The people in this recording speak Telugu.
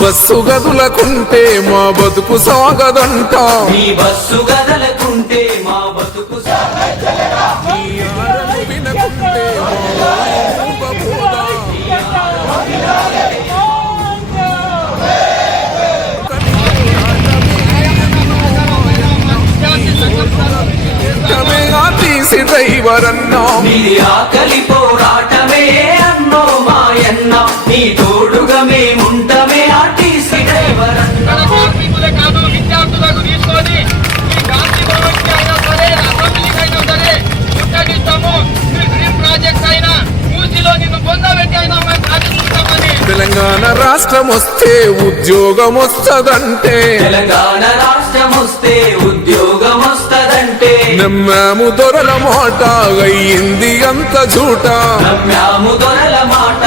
బస్సు గదులకుంటే మా బతుకు సాగదంట నీ బస్సు గదులకుంటే మా బతుకు నీ ఆరను వినకుంటే తీసి డ్రైవర్ అన్నా నీది ఆకలి పోరాటమే అన్నో మాయన్న నీ తోడుగా మేముంటమే ఆర్టీసీ డ్రైవర్ అన్న కాదు విద్యార్థులకు తీసుకొని ఈ గాంధీ భవన్కి అయినా సరే అసెంబ్లీకి అయినా సరే ముట్టడిస్తాము మీ డ్రీమ్ ప్రాజెక్ట్ అయినా మూసీలో నిన్ను పొందబెట్టి అయినా మేము సాధిస్తామని తెలంగాణ రాష్ట్రం వస్తే ఉద్యోగం వస్తదంటే తెలంగాణ రాష్ట్రం వస్తే ఉద్యోగం వస్తదంటే నమ్మాము దొరల మాట అయ్యింది అంత జూట నమ్మాము దొరల మాట